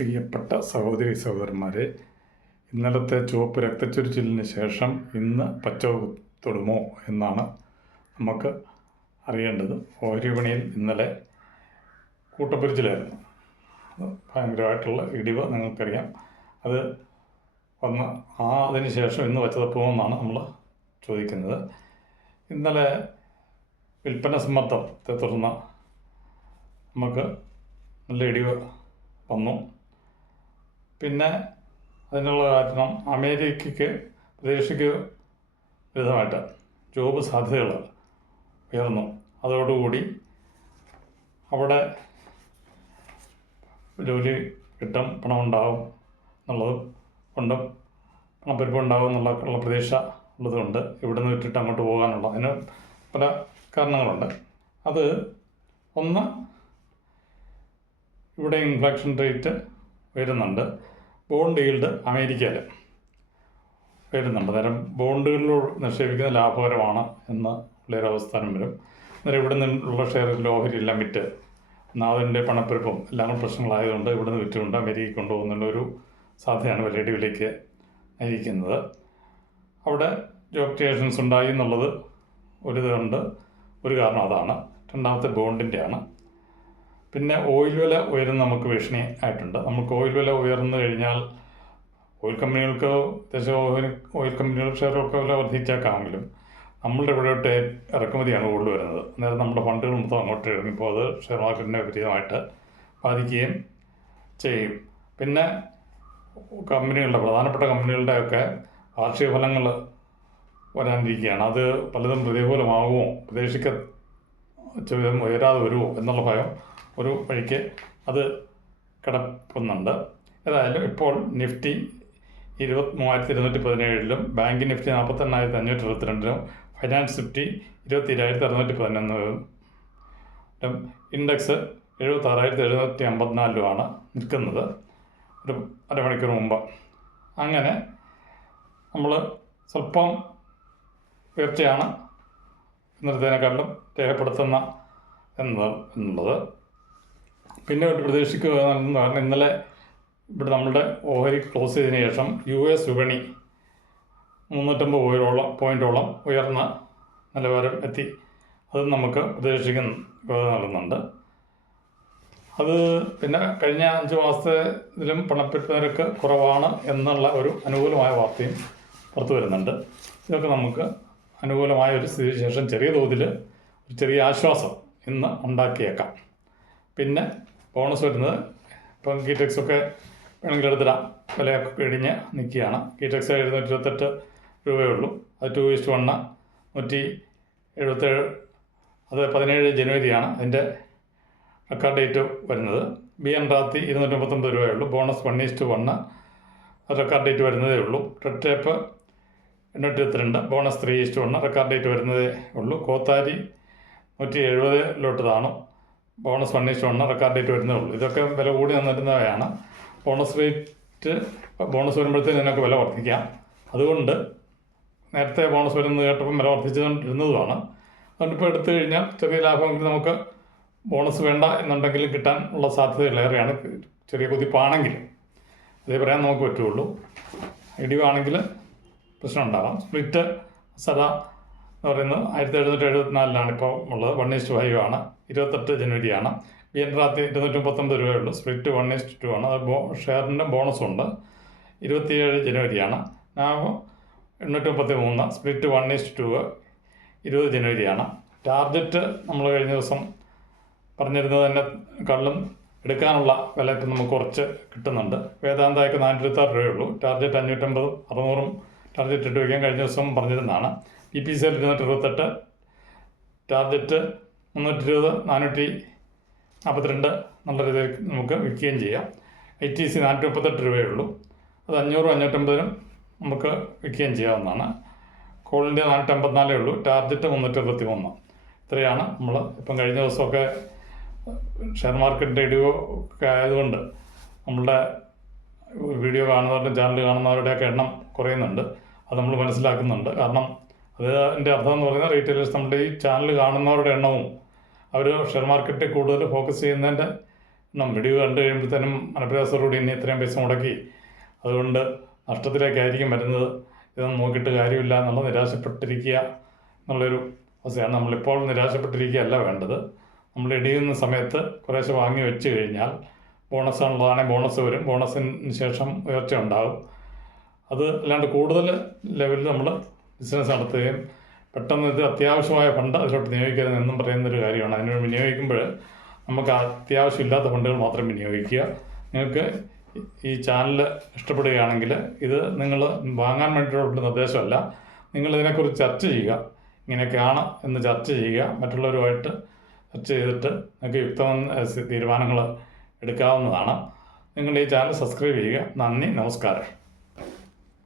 പ്രിയപ്പെട്ട സഹോദരി സഹോദരന്മാരെ ഇന്നലത്തെ ചുവപ്പ് രക്തച്ചൊരിച്ചിലിന് ശേഷം ഇന്ന് പച്ച തൊടുമോ എന്നാണ് നമുക്ക് അറിയേണ്ടത്. ഓഹരി വിപണിയിൽ ഇന്നലെ കൂട്ടപ്പൊരിച്ചിലായിരുന്നു. അത് ഭയങ്കരമായിട്ടുള്ള ഇടിവ് നിങ്ങൾക്കറിയാം. അത് വന്ന് ആ അതിന് ശേഷം ഇന്ന് പച്ചതപ്പുമോ എന്നാണ് നമ്മൾ ചോദിക്കുന്നത്. ഇന്നലെ വിൽപ്പന സമ്മർദ്ദത്തെ തുടർന്ന് നമുക്ക് നല്ല ഇടിവ് വന്നു. പിന്നെ അതിനുള്ള കാരണം അമേരിക്കയ്ക്ക് പ്രതീക്ഷയ്ക്ക് വിധമായിട്ട് ജോബ് സാധ്യതകൾ ഉയർന്നു. അതോടുകൂടി അവിടെ ജോലി കിട്ടും പണമുണ്ടാവും എന്നുള്ളത് കൊണ്ടും പണപ്പെരുപ്പം ഉണ്ടാവും എന്നുള്ള പ്രതീക്ഷ ഉള്ളതുകൊണ്ട് ഇവിടെ നിന്ന് വിട്ടിട്ട് അങ്ങോട്ട് പോകാനുള്ള അതിന് പല കാരണങ്ങളുണ്ട്. അത് ഒന്ന് ഇവിടെ ഇൻഫ്ലക്ഷൻ റേറ്റ് വരുന്നുണ്ട്. ബോണ്ട് ഈൽഡ് അമേരിക്കയിൽ വരുന്നുണ്ട്. അന്നേരം ബോണ്ടുകളിൽ നിക്ഷേപിക്കുന്ന ലാഭകരമാണ് എന്ന് ഉള്ളൊരു അവസ്ഥാനം വരും. അന്നേരം ഇവിടെ നിന്നുള്ള ഷെയറിൽ ഓഹരി എല്ലാം വിറ്റ് നാഥന്റെ പണപ്പെരുപ്പം എല്ലാം പ്രശ്നങ്ങളായതുകൊണ്ട് ഇവിടെ നിന്ന് വിറ്റുകൊണ്ട് അമേരിക്കയിൽ കൊണ്ടുപോകുന്നുള്ള ഒരു സാധ്യതയാണ് വലിയ വിലയ്ക്ക് നയിക്കുന്നത്. അവിടെ ജോബ് ക്രിയേഷൻസ് ഉണ്ടായി എന്നുള്ളത് ഒരു ഇതുണ്ട്. ഒരു കാരണം അതാണ്. രണ്ടാമത്തെ ബോണ്ടിന്റെയാണ് പിന്നെ ഓയിൽ വില ഉയരുന്ന നമുക്ക് ഭീഷണി ആയിട്ടുണ്ട്. നമുക്ക് ഓയിൽ വില ഉയർന്നു കഴിഞ്ഞാൽ ഓയിൽ കമ്പനികൾക്ക് ദേശീയ ഓയിൽ ഷെയർ ഷെയറൊക്കെ വില വർദ്ധിച്ചേക്കാമെങ്കിലും നമ്മളുടെ ഇവിടെയോട്ട് ഇറക്കുമതിയാണ് കൂടുതൽ വരുന്നത്. അന്നേരം നമ്മുടെ ഫണ്ടുകൾ മൊത്തം അങ്ങോട്ട് ഇറങ്ങിപ്പോൾ അത് ഷെയർ മാർക്കറ്റിനെ വിപരീതമായിട്ട് ബാധിക്കുകയും ചെയ്യും. പിന്നെ കമ്പനികളുടെ പ്രധാനപ്പെട്ട കമ്പനികളുടെയൊക്കെ വാർഷിക ഫലങ്ങൾ വരാനിരിക്കുകയാണ്. അത് പലതും പ്രതികൂലമാകുമോ പ്രതീക്ഷിക്ക വിധം ഉയരാതെ വരുമോ എന്നുള്ള ഭയം ഒരു വഴിക്ക് അത് കിടപ്പുന്നുണ്ട് ഏതായാലും ഇപ്പോൾ നിഫ്റ്റി ഇരുപത്തി മൂവായിരത്തി ഇരുന്നൂറ്റി പതിനേഴിലും ബാങ്ക് നിഫ്റ്റി നാൽപ്പത്തെണ്ണായിരത്തി അഞ്ഞൂറ്റി ഇരുപത്തിരണ്ടിലും ഫൈനാൻസ് നിഫ്റ്റി ഇരുപത്തി ഏഴായിരത്തി അറുന്നൂറ്റി പതിനൊന്നിലും ഇൻഡെക്സ് എഴുപത്താറായിരത്തി എഴുന്നൂറ്റി അമ്പത്തിനാലിലുമാണ് നിൽക്കുന്നത് ഒരു അരമണിക്കൂർ മുമ്പ്. അങ്ങനെ നമ്മൾ സ്വല്പം ഉയർച്ചയാണ് ഇന്നലത്തേനെക്കാട്ടിലും രേഖപ്പെടുത്തുന്ന എന്നത് എന്നുള്ളത്. പിന്നെ പ്രതീക്ഷിക്കുക കാരണം ഇന്നലെ ഇവിടെ നമ്മളുടെ ഓഹരി ക്ലോസ് ചെയ്തതിന് ശേഷം യു എസ് വിപണി മുന്നൂറ്റമ്പത് പോയിന്റോളം പോയിന്റോളം ഉയർന്ന നിലവാരം എത്തി. അത് നമുക്ക് പ്രതീക്ഷിക്കുന്ന നൽകുന്നുണ്ട്. അത് പിന്നെ കഴിഞ്ഞ അഞ്ച് മാസത്തെ ഇതിലും പണപ്പെട്ട നിരക്ക് കുറവാണ് എന്നുള്ള ഒരു അനുകൂലമായ വാർത്തയും പുറത്തു വരുന്നുണ്ട്. ഇതൊക്കെ നമുക്ക് അനുകൂലമായ ഒരു സ്ഥിതിവിശേഷം ചെറിയ തോതിൽ ഒരു ചെറിയ ആശ്വാസം ഇന്ന് ഉണ്ടാക്കിയേക്കാം. പിന്നെ ബോണസ് വരുന്നത് ഇപ്പം കീടെക്സ് ഒക്കെ വേണമെങ്കിൽ എടുത്തിടാം. വിലയൊക്കെ ഇടിഞ്ഞ് നിൽക്കുകയാണ്. കീടെക്സ് എഴുന്നൂറ്റി ഇരുപത്തെട്ട് രൂപയേ ഉള്ളൂ. അത് ടു ഈസ്റ്റ് വണ്ണ് നൂറ്റി എഴുപത്തേഴ് അത് പതിനേഴ് ജനുവരിയാണ് അതിന്റെ റെക്കോർഡ് ഡേറ്റ് വരുന്നത്. ബി എൻ റാത്തി ഇരുന്നൂറ്റി മുപ്പത്തൊമ്പത് രൂപയേ ഉള്ളൂ. Bonus one is to one record date വരുന്നതേ ഉള്ളൂ. റെഡ് ടേപ്പ് എണ്ണൂറ്റി ഇരുപത്തിരണ്ട് bonus three is to one record date വരുന്നതേ ഉള്ളൂ. കോത്താരി നൂറ്റി എഴുപതിലോട്ട് താണു bonus one is to one record date വരുന്നേ ഉള്ളൂ. ഇതൊക്കെ വില കൂടി നിന്നിരുന്നവയാണ്. ബോണസ് റേറ്റ് ബോണസ് വരുമ്പോഴത്തേന് ഇതിനൊക്കെ വില വർദ്ധിക്കാം. അതുകൊണ്ട് നേരത്തെ ബോണസ് വരുന്നത് കേട്ടപ്പം വില വർദ്ധിച്ചുകൊണ്ടിരുന്നതുമാണ്. അതുകൊണ്ട് ഇപ്പോൾ എടുത്തു കഴിഞ്ഞാൽ ചെറിയ ലാഭമെങ്കിൽ നമുക്ക് ബോണസ് വേണ്ട എന്നുണ്ടെങ്കിലും കിട്ടാൻ ഉള്ള സാധ്യതകളേറെയാണ് ചെറിയ കുതിപ്പാണെങ്കിൽ അതേ പറയാൻ നമുക്ക് പറ്റുള്ളൂ. ഇടിവാണെങ്കിൽ പ്രശ്നം ഉണ്ടാകാം സ്പ്ലിറ്റ് സദാ എന്ന് പറയുന്നത് ആയിരത്തി എഴുന്നൂറ്റി എഴുപത്തിനാലിലാണ് ഇപ്പോൾ ഉള്ളത്. വൺ ഈസ്റ്റ് ഫൈവ് ആണ്. ഇരുപത്തെട്ട് ജനുവരിയാണ്. ബി എൻ റാത്തി ഇരുന്നൂറ്റി മുപ്പത്തൊമ്പത് രൂപയുള്ളൂ സ്പ്ലിറ്റ് വൺ ഈസ്റ്റ് ടു ആണ്. അത് ബോ ഷെയറിന്റെ ബോണസും ഉണ്ട്. ഇരുപത്തിയേഴ് ജനുവരിയാണ്. നാവ് എണ്ണൂറ്റി മുപ്പത്തി മൂന്ന് സ്പ്ലിറ്റ് വൺ ഈസ്റ്റ് ടു ഇരുപത് ജനുവരിയാണ്. ടാർജറ്റ് നമ്മൾ കഴിഞ്ഞ ദിവസം പറഞ്ഞിരുന്നത് തന്നെ കള്ളും എടുക്കാനുള്ള വില ഇപ്പം നമുക്ക് കുറച്ച് കിട്ടുന്നുണ്ട്. വേദാന്തയ്ക്ക് നാനൂറ്റി ഇരുപത്താറ് രൂപയുള്ളൂ ടാർജറ്റ് അഞ്ഞൂറ്റമ്പതും അറുന്നൂറും ടാർജറ്റ് ഇട്ട് വയ്ക്കാൻ കഴിഞ്ഞ ദിവസം പറഞ്ഞിരുന്നതാണ്. ബി പി സി എൽ ഇരുന്നൂറ്റി ഇരുപത്തെട്ട് ടാർജറ്റ് മുന്നൂറ്റി ഇരുപത് നാനൂറ്റി നാൽപ്പത്തിരണ്ട് നല്ല രീതിയിൽ നമുക്ക് വിൽക്കുകയും ചെയ്യാം. ഐ ടി സി നാനൂറ്റി മുപ്പത്തെട്ട് രൂപയേ ഉള്ളൂ. അത് അഞ്ഞൂറും അഞ്ഞൂറ്റമ്പതിനും നമുക്ക് വിൽക്കുകയും ചെയ്യാവുന്നതാണ്. കോളിന്റെ നാനൂറ്റമ്പത്തിനാലേ ഉള്ളൂ. ടാർജറ്റ് മുന്നൂറ്റി അറുപത്തി മൂന്ന് ഇത്രയാണ് നമ്മൾ ഇപ്പം കഴിഞ്ഞ ദിവസമൊക്കെ ഷെയർ മാർക്കറ്റിന്റെ ഇടിവോ ഒക്കെ ആയതുകൊണ്ട് നമ്മളുടെ വീഡിയോ കാണുന്നവരുടെ ചാനൽ കാണുന്നവരുടെയൊക്കെ എണ്ണം കുറയുന്നുണ്ട്. അത് നമ്മൾ മനസ്സിലാക്കുന്നുണ്ട്. കാരണം അതിന്റെ അർത്ഥം എന്ന് പറയുന്നത് റീറ്റെയിലേഴ്സ് നമ്മുടെ ഈ ചാനൽ കാണുന്നവരുടെ എണ്ണവും അവർ ഷെയർ മാർക്കറ്റിൽ കൂടുതൽ ഫോക്കസ് ചെയ്യുന്നതിന്റെ എണ്ണം വീഡിയോ കണ്ടു കഴിയുമ്പോഴത്തേനും മനപ്രയാസത്തോടുകൂടി ഇനി ഇത്രയും പൈസ മുടക്കി. അതുകൊണ്ട് നഷ്ടത്തിലേക്കായിരിക്കും വരുന്നത്. ഇതൊന്നും നോക്കിയിട്ട് കാര്യമില്ല എന്നുള്ള നിരാശപ്പെട്ടിരിക്കുക എന്നുള്ളൊരു അവസ്ഥയാണ്. നമ്മളിപ്പോൾ നിരാശപ്പെട്ടിരിക്കുകയല്ല വേണ്ടത്. നമ്മൾ ഇടിയുന്ന സമയത്ത് കുറേശ്ശെ വാങ്ങി വെച്ച് കഴിഞ്ഞാൽ ബോണസ് ഉള്ളതാണെങ്കിൽ ബോണസ് വരും. ബോണസിന് ശേഷം ഉയർച്ച ഉണ്ടാകും അത് അല്ലാണ്ട് കൂടുതൽ ലെവലിൽ നമ്മൾ ബിസിനസ് നടത്തുകയും പെട്ടെന്ന് ഇത് അത്യാവശ്യമായ ഫണ്ട് അതിലോട്ട് വിനിയോഗിക്കരുത് എന്നും പറയുന്നൊരു കാര്യമാണ്. അതിന് വിനിയോഗിക്കുമ്പോൾ നമുക്ക് അത്യാവശ്യമില്ലാത്ത ഫണ്ടുകൾ മാത്രം വിനിയോഗിക്കുക. നിങ്ങൾക്ക് ഈ ചാനൽ ഇഷ്ടപ്പെടുകയാണെങ്കിൽ ഇത് നിങ്ങൾ വാങ്ങാൻ വേണ്ടിയിട്ടുള്ള നിർദ്ദേശമല്ല. നിങ്ങൾ ഇതിനെക്കുറിച്ച് ചർച്ച ചെയ്യുക. ഇങ്ങനെയൊക്കെയാണ് എന്ന് ചർച്ച ചെയ്യുക. മറ്റുള്ളവരുമായിട്ട് ചർച്ച ചെയ്തിട്ട് നിങ്ങൾക്ക് യുക്തമെന്ന് തീരുമാനങ്ങൾ എടുക്കാവുന്നതാണ്. നിങ്ങൾ ഈ ചാനൽ സബ്സ്ക്രൈബ് ചെയ്യുക. നന്ദി നമസ്കാരം.